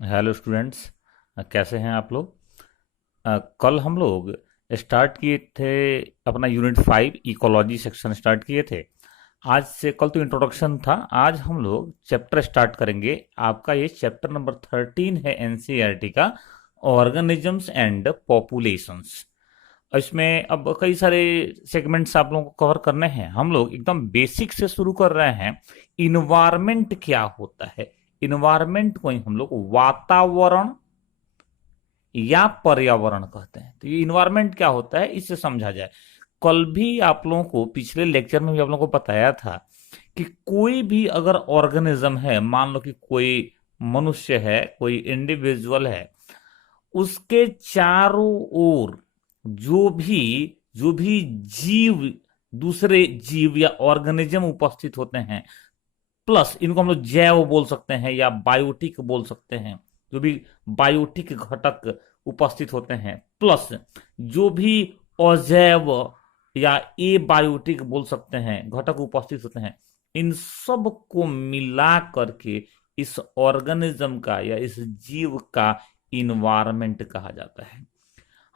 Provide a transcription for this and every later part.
Hello students. कैसे हैं आप लोग। कल हम लोग स्टार्ट किए थे अपना यूनिट 5 इकोलॉजी सेक्शन स्टार्ट किए थे। आज से कल तो इंट्रोडक्शन था, आज हम लोग चैप्टर स्टार्ट करेंगे। आपका ये चैप्टर नंबर 13 है एनसीईआरटी का, ऑर्गेनिजम्स एंड पॉपुलेशंस। इसमें अब कई सारे सेगमेंट्स आप लोगों को कवर करने हैं। हम लोग एकदम बेसिक से शुरू कर रहे हैं। इन्वायरमेंट क्या होता है, इन्वायरमेंट को ही हम लोग वातावरण या पर्यावरण कहते हैं। तो ये इन्वायरमेंट क्या होता है इससे समझा जाए। कल भी आप लोगों को, पिछले लेक्चर में भी आप लोगों को बताया था कि कोई भी अगर ऑर्गेनिज्म है, मान लो कि कोई मनुष्य है, कोई इंडिविजुअल है, उसके चारों ओर जो भी जीव, दूसरे जीव या ऑर्गेनिज्म उपस्थित होते हैं, प्लस इनको हम लोग जैव बोल सकते हैं या बायोटिक बोल सकते हैं। जो भी बायोटिक घटक उपस्थित होते हैं, प्लस जो भी अजैव या ए बायोटिक बोल सकते हैं घटक उपस्थित होते हैं, इन सब को मिला करके इस ऑर्गेनिज्म का या इस जीव का इन्वायरमेंट कहा जाता है।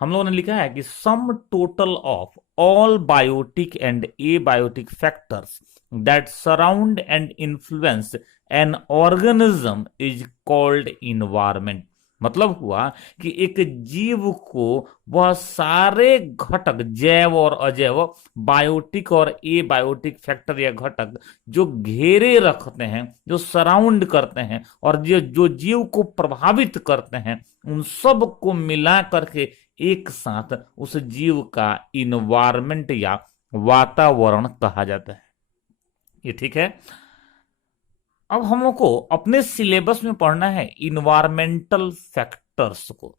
हम लोगों ने लिखा है कि sum total of all biotic and abiotic factors that surround and influence an organism is called environment. मतलब हुआ कि एक जीव को वह सारे घटक, जैव और अजैव, बायोटिक और एबायोटिक फैक्टर या घटक जो घेरे रखते हैं, जो सराउंड करते हैं और जो जीव को प्रभावित करते हैं, उन सब को मिला करके एक साथ उस जीव का इन्वायरमेंट या वातावरण कहा जाता है। ये ठीक है। अब हम लोग को अपने सिलेबस में पढ़ना है इन्वायरमेंटल फैक्टर्स को।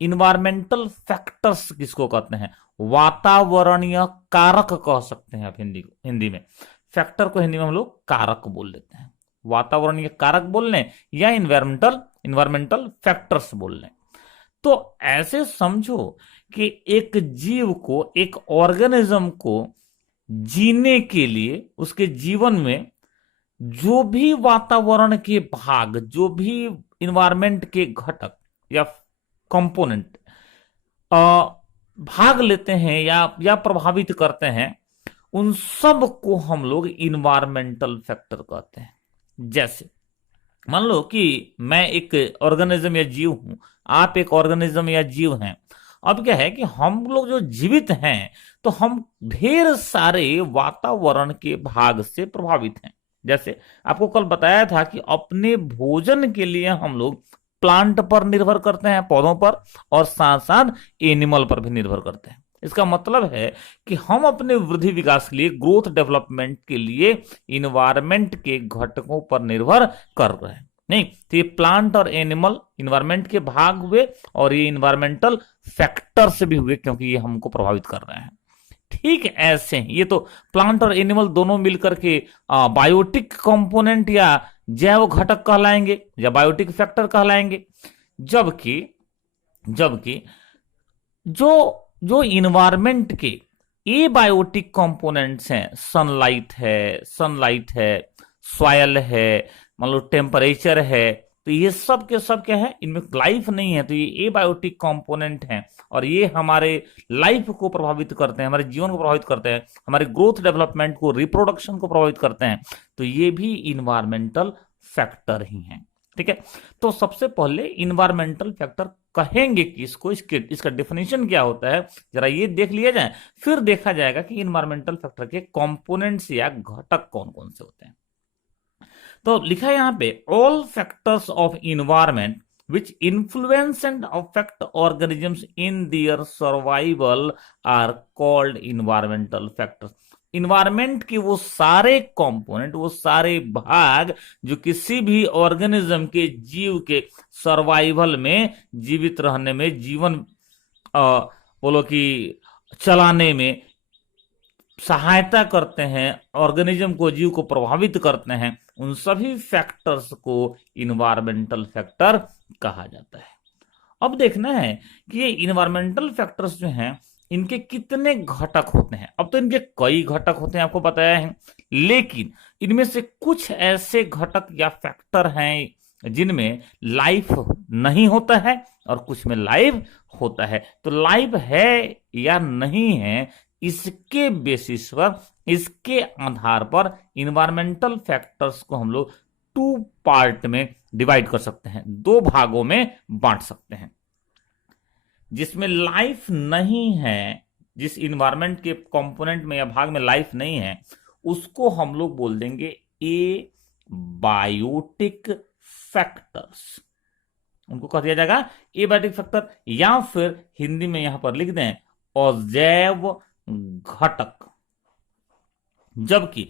इन्वायरमेंटल फैक्टर्स किसको कहते हैं? वातावरणीय कारक कह सकते हैं आप हिंदी में। फैक्टर को हिंदी में हम लोग कारक बोल लेते हैं। वातावरणीय कारक बोल लें या इन्वायरमेंटल फैक्टर्स बोल लें। तो ऐसे समझो कि एक जीव को, एक ऑर्गेनिज्म को जीने के लिए उसके जीवन में जो भी वातावरण के भाग, जो भी इन्वायरमेंट के घटक या कंपोनेंट भाग लेते हैं या प्रभावित करते हैं, उन सब को हम लोग इन्वायरमेंटल फैक्टर कहते हैं। जैसे मान लो कि मैं एक ऑर्गेनिज्म या जीव हूं, आप एक ऑर्गेनिज्म या जीव हैं। अब क्या है कि हम लोग जो जीवित हैं, तो हम ढेर सारे वातावरण के भाग से प्रभावित हैं। जैसे आपको कल बताया था कि अपने भोजन के लिए हम लोग प्लांट पर निर्भर करते हैं, पौधों पर, और साथ साथ एनिमल पर भी निर्भर करते हैं। इसका मतलब है कि हम अपने वृद्धि विकास के लिए, ग्रोथ डेवलपमेंट के लिए इन्वायरमेंट के घटकों पर निर्भर कर रहे हैं। नहीं तो ये प्लांट और एनिमल इन्वायरमेंट के भाग हुए, और ये इन्वायरमेंटल फैक्टर्स भी हुए क्योंकि ये हमको प्रभावित कर रहे हैं। ठीक ऐसे ये तो प्लांट और एनिमल दोनों मिलकर के बायोटिक कंपोनेंट या जैव घटक कहलाएंगे या बायोटिक फैक्टर कहलाएंगे। जबकि जबकि जो जो इन्वायरमेंट के ए बायोटिक कंपोनेंट्स हैं, सनलाइट है, सॉयल है, मान लो टेम्परेचर है, तो ये सब के सब क्या है, इनमें लाइफ नहीं है, तो ये ए बायोटिक कंपोनेंट हैं और ये हमारे लाइफ को प्रभावित करते हैं, हमारे जीवन को प्रभावित करते हैं, हमारे ग्रोथ डेवलपमेंट को, रिप्रोडक्शन को प्रभावित करते हैं। तो ये भी इन्वायरमेंटल फैक्टर ही हैं। ठीक है। तो सबसे पहले इन्वायरमेंटल फैक्टर कहेंगे कि इसका डेफिनेशन क्या होता है, जरा ये देख लिया जाए, फिर देखा जाएगा कि इन्वायरमेंटल फैक्टर के कंपोनेंट्स या घटक कौन कौन से होते हैं। तो लिखा है यहां पे, all factors of environment which influence and affect organisms in their survival are called environmental factors। Environment के वो सारे कंपोनेंट, वो सारे भाग जो किसी भी ऑर्गेनिज्म के, जीव के सर्वाइवल में, जीवित रहने में, जीवन बोलो कि चलाने में सहायता करते हैं, ऑर्गेनिज्म को, जीव को प्रभावित करते हैं, उन सभी फैक्टर्स को इन्वायरमेंटल फैक्टर कहा जाता है। अब देखना है कि ये इन्वायरमेंटल फैक्टर्स जो हैं, इनके कितने घटक होते हैं। अब तो इनके कई घटक होते हैं, आपको बताया है, लेकिन इनमें से कुछ ऐसे घटक या फैक्टर हैं जिनमें लाइफ नहीं होता है और कुछ में लाइफ होता है। तो लाइफ है या नहीं है, इसके बेसिस पर, इसके आधार पर इन्वायरमेंटल फैक्टर्स को हम लोग टू पार्ट में डिवाइड कर सकते हैं, दो भागों में बांट सकते हैं। जिसमें लाइफ नहीं है, जिस इन्वायरमेंट के कंपोनेंट में या भाग में लाइफ नहीं है, उसको हम लोग बोल देंगे ए बायोटिक फैक्टर्स, उनको कह दिया जाएगा एबायोटिक फैक्टर, या फिर हिंदी में यहां पर लिख दें अजैव घटक। जबकि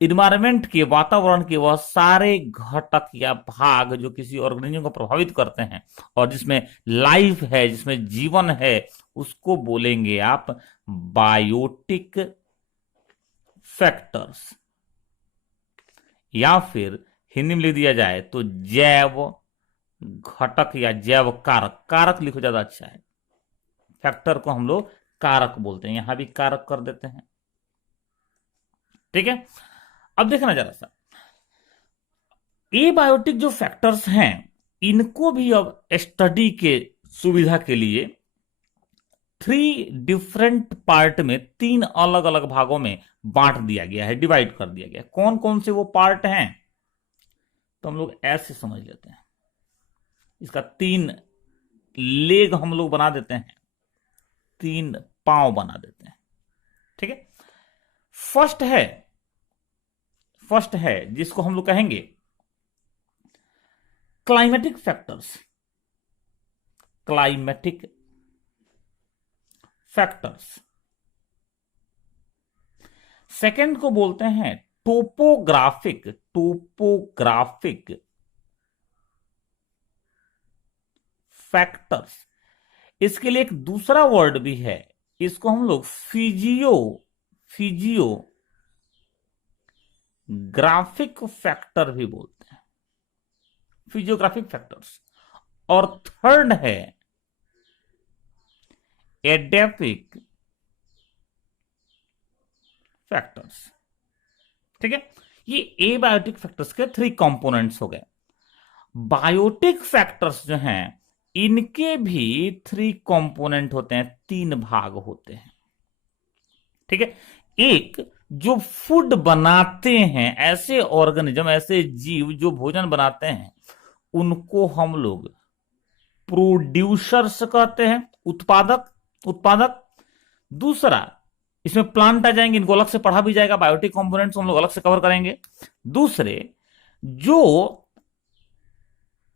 इन्वायरमेंट के, वातावरण के वह सारे घटक या भाग जो किसी ऑर्गेनिज्म को प्रभावित करते हैं और जिसमें लाइफ है, जिसमें जीवन है, उसको बोलेंगे आप बायोटिक फैक्टर्स, या फिर हिंदी में लिख दिया जाए तो जैव घटक या जैव कारक। कारक लिखो, ज्यादा अच्छा है। फैक्टर को हम लोग कारक बोलते हैं, यहां भी कारक कर देते हैं। ठीक है, अब देखना जरा सा, एबायोटिक जो फैक्टर्स हैं, इनको भी अब स्टडी के सुविधा के लिए 3 डिफरेंट पार्ट में, 3 अलग अलग भागों में बांट दिया गया है, डिवाइड कर दिया गया है। कौन कौन से वो पार्ट हैं, तो हम लोग ऐसे समझ लेते हैं। इसका 3 लेग हम लोग बना देते हैं, 3 पांव बना देते हैं। ठीक है, फर्स्ट है जिसको हम लोग कहेंगे climatic factors. Climatic factors. Second को बोलते हैं टोपोग्राफिक फैक्टर्स। इसके लिए एक दूसरा वर्ड भी है, इसको हम लोग फिजियोग्राफिक फैक्टर भी बोलते हैं, फिजियोग्राफिक फैक्टर्स। और थर्ड है एडेपिक फैक्टर्स। ठीक है, ये एबायोटिक फैक्टर्स के 3 कंपोनेंट्स हो गए। बायोटिक फैक्टर्स जो हैं, इनके भी 3 कंपोनेंट होते हैं, 3 भाग होते हैं। ठीक है, एक जो फूड बनाते हैं, ऐसे ऑर्गेनिज्म, ऐसे जीव जो भोजन बनाते हैं, उनको हम लोग प्रोड्यूसर्स कहते हैं, उत्पादक। दूसरा, इसमें प्लांट आ जाएंगे, इनको अलग से पढ़ा भी जाएगा, बायोटिक कंपोनेंट्स हम लोग अलग से कवर करेंगे। दूसरे जो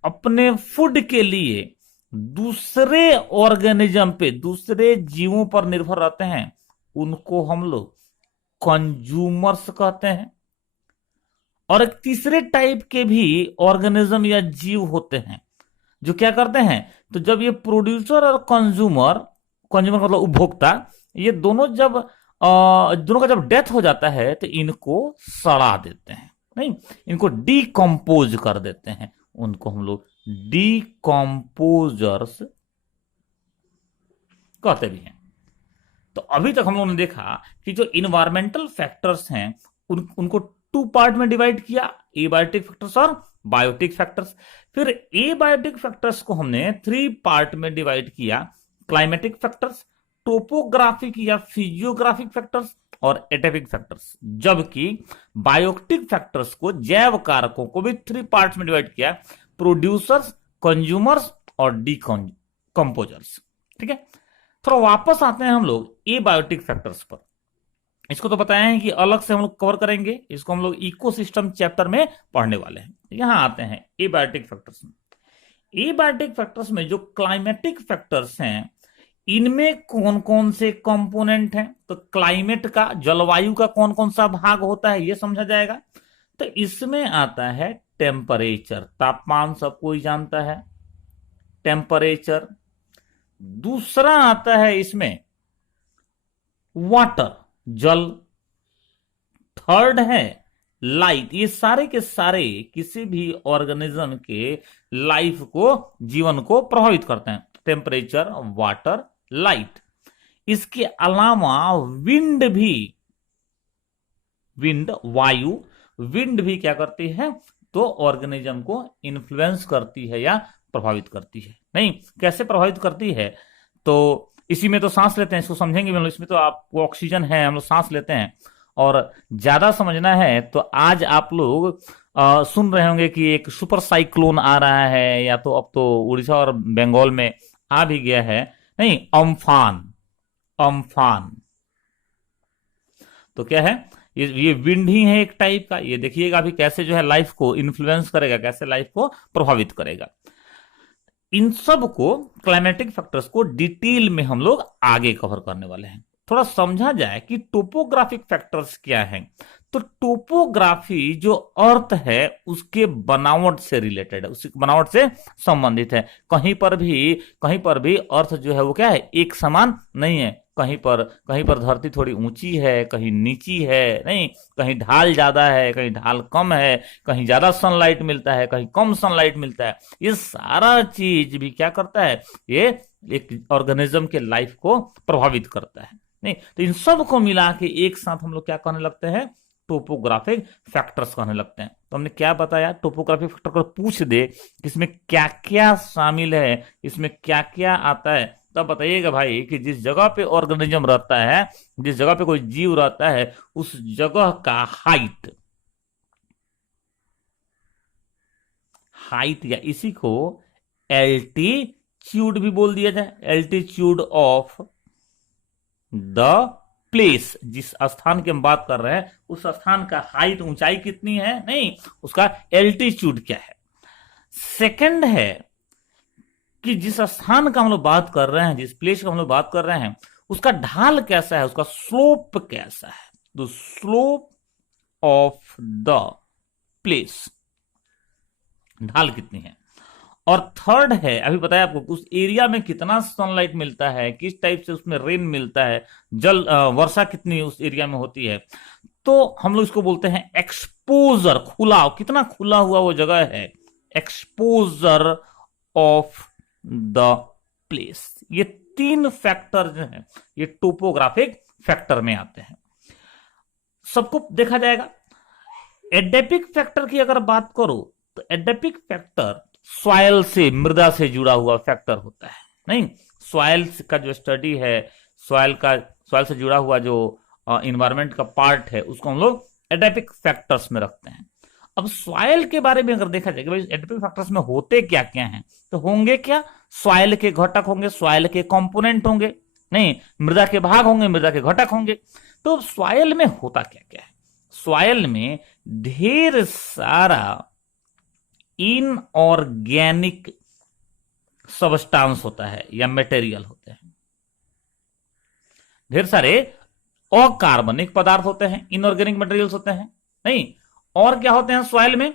अपने फूड के लिए दूसरे ऑर्गेनिज्म पे, दूसरे जीवों पर निर्भर रहते हैं, उनको हम लोग कंज्यूमर्स कहते हैं। और एक तीसरे टाइप के भी ऑर्गेनिज्म या जीव होते हैं जो क्या करते हैं, तो जब ये प्रोड्यूसर और कंज्यूमर मतलब उपभोक्ता, ये दोनों का जब डेथ हो जाता है, तो इनको सड़ा देते हैं, नहीं, इनको डीकंपोज कर देते हैं, उनको हम लोग डीकंपोजर्स कहते भी हैं। तो अभी तक हम लोगों ने देखा कि जो इन्वायरमेंटल फैक्टर्स हैं, उनको 2 पार्ट में डिवाइड किया, एबायोटिक फैक्टर्स और बायोटिक फैक्टर्स। फिर एबायोटिक फैक्टर्स को हमने 3 पार्ट में डिवाइड किया, क्लाइमेटिक फैक्टर्स, टोपोग्राफिक या फिजियोग्राफिक फैक्टर्स और एडेपिक फैक्टर्स। जबकि बायोटिक फैक्टर्स को, जैव कारकों को भी 3 पार्ट्स में डिवाइड किया, प्रोड्यूसर्स, कंज्यूमर्स और डीकंपोजर्स। ठीक है, थोड़ा वापस आते हैं हम लोग एबायोटिक फैक्टर्स पर। इसको तो बताया है कि अलग से हम लोग कवर करेंगे, इसको हम लोग इकोसिस्टम चैप्टर में पढ़ने वाले हैं। यहां आते हैं एबायोटिक फैक्टर्स में। एबायोटिक फैक्टर्स में जो क्लाइमेटिक फैक्टर्स हैं, इनमें कौन कौन से कंपोनेंट हैं, तो क्लाइमेट का, जलवायु का कौन कौन सा भाग होता है, यह समझा जाएगा। तो इसमें आता है टेम्परेचर, तापमान सब कोई जानता है, टेम्परेचर। दूसरा आता है इसमें वाटर, जल। थर्ड है लाइट। ये सारे के सारे किसी भी ऑर्गेनिज्म के लाइफ को, जीवन को प्रभावित करते हैं, टेम्परेचर, वाटर, लाइट। इसके अलावा विंड भी, वायु, विंड भी क्या करती है, तो ऑर्गेनिज्म को इन्फ्लुएंस करती है या प्रभावित करती है। नहीं, कैसे प्रभावित करती है, तो इसी में तो सांस लेते हैं, इसको समझेंगे भी हम लोग। इसमें तो आपको ऑक्सीजन है, हम लोग सांस लेते हैं। और ज्यादा समझना है तो आज आप लोग सुन रहे होंगे कि एक सुपर साइक्लोन आ रहा है, या तो अब तो उड़ीसा और बंगाल में आ भी गया है। नहीं, अम्फान, अम्फान तो क्या है, ये विंड ही है एक टाइप का। ये देखिएगा अभी कैसे जो है लाइफ को इन्फ्लुएंस करेगा, कैसे लाइफ को प्रभावित करेगा। इन सब को, क्लाइमेटिक फैक्टर्स को डिटेल में हम लोग आगे कवर करने वाले हैं। थोड़ा समझा जाए कि टोपोग्राफिक फैक्टर्स क्या हैं। तो टोपोग्राफी जो अर्थ है उसके बनावट से रिलेटेड है, उसकी बनावट से संबंधित है। कहीं पर भी अर्थ जो है वो क्या है, एक समान नहीं है। कहीं पर धरती थोड़ी ऊंची है, कहीं नीची है, नहीं, कहीं ढाल ज्यादा है, कहीं ढाल कम है, कहीं ज्यादा सनलाइट मिलता है, कहीं कम सनलाइट मिलता है। ये सारा चीज भी क्या करता है, ये एक ऑर्गेनिज्म के लाइफ को प्रभावित करता है। नहीं, तो इन सब को मिला के एक साथ हम लोग क्या कहने लगते हैं, टोपोग्राफिक फैक्टर्स कहने लगते हैं। तो हमने क्या बताया, टोपोग्राफिक फैक्टर को पूछ दे कि इसमें क्या क्या शामिल है, इसमें क्या क्या आता है, तब बताइएगा भाई कि जिस जगह पे ऑर्गेनिज्म रहता है, जिस जगह पे कोई जीव रहता है, उस जगह का हाइट या इसी को एल्टीट्यूड भी बोल दिया जाए। एल्टीट्यूड ऑफ द प्लेस, जिस स्थान की हम बात कर रहे हैं उस स्थान का हाइट, ऊंचाई कितनी है, नहीं, उसका एल्टीट्यूड क्या है। सेकंड है कि जिस स्थान का हम लोग बात कर रहे हैं, जिस प्लेस का हम लोग बात कर रहे हैं, उसका ढाल कैसा है, उसका स्लोप कैसा है। The slope of the place, ढाल कितनी है। और थर्ड है, अभी बताया आपको, उस एरिया में कितना सनलाइट मिलता है, किस टाइप से उसमें रेन मिलता है, जल वर्षा कितनी उस एरिया में होती है। तो हम लोग इसको बोलते हैं एक्सपोजर, खुला, कितना खुला हुआ वो जगह है, एक्सपोजर ऑफ द प्लेस। ये तीन फैक्टर जो है ये टोपोग्राफिक फैक्टर में आते हैं। सबको देखा जाएगा। एडेपिक फैक्टर की अगर बात करो तो एडेपिक फैक्टर सॉइल से, मृदा से जुड़ा हुआ फैक्टर होता है। नहीं, सॉइल का जो स्टडी है, सॉइल से जुड़ा हुआ जो इन्वायरमेंट का पार्ट है, उसको हम लोग एडेपिक फैक्टर्स में रखते हैं। अब सॉइल के बारे में अगर देखा जाए कि भाई एडेपिक फैक्टर्स में होते क्या क्या हैं, तो होंगे क्या, सॉइल के घटक होंगे, सॉइल के कंपोनेंट होंगे, नहीं, मृदा के भाग होंगे, मृदा के घटक होंगे। तो सॉइल में होता क्या क्या है, सॉइल में ढेर सारा इनऑर्गेनिक सबस्टांस होता है या मटेरियल होते हैं। ढेर सारे अकार्बनिक पदार्थ होते हैं, इनऑर्गेनिक मटेरियल्स होते हैं। नहीं, और क्या होते हैं सॉइल में,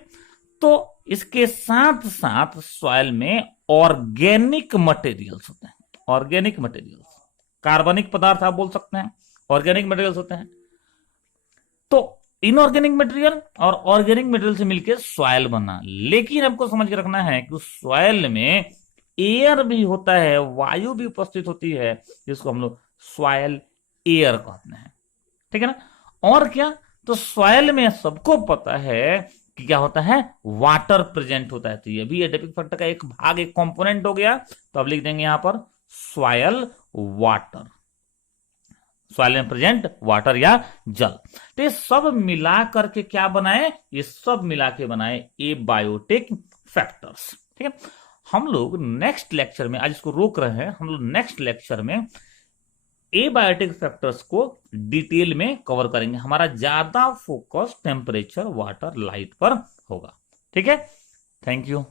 तो इसके साथ साथ सॉइल में ऑर्गेनिक मटेरियल्स होते हैं। ऑर्गेनिक मटेरियल्स, कार्बनिक पदार्थ आप बोल सकते हैं, ऑर्गेनिक मटेरियल्स होते हैं। तो इनऑर्गेनिक मटेरियल और ऑर्गेनिक मटेरियल से मिलकर सॉइल बना। लेकिन आपको समझ के रखना है कि उस सॉइल में एयर भी होता है, वायु भी उपस्थित होती है, जिसको हम लोग सॉइल एयर कहते हैं। ठीक है ना। और क्या, तो सॉइल में सबको पता है कि क्या होता है, वाटर प्रेजेंट होता है। तो ये भी एडेपिक फैक्टर का एक भाग, एक कंपोनेंट हो गया। तो अब लिख देंगे यहां पर सॉइल वाटर, सॉइल में प्रेजेंट वाटर या जल। तो ये सब मिला करके क्या बनाए, ये सब मिला के बनाए एबायोटिक फैक्टर्स। ठीक है। हम लोग नेक्स्ट लेक्चर में, आज इसको रोक रहे हैं, हम लोग नेक्स्ट लेक्चर में एबायोटिक फैक्टर्स को डिटेल में कवर करेंगे। हमारा ज्यादा फोकस टेम्परेचर, वाटर, लाइट पर होगा। ठीक है। Thank you.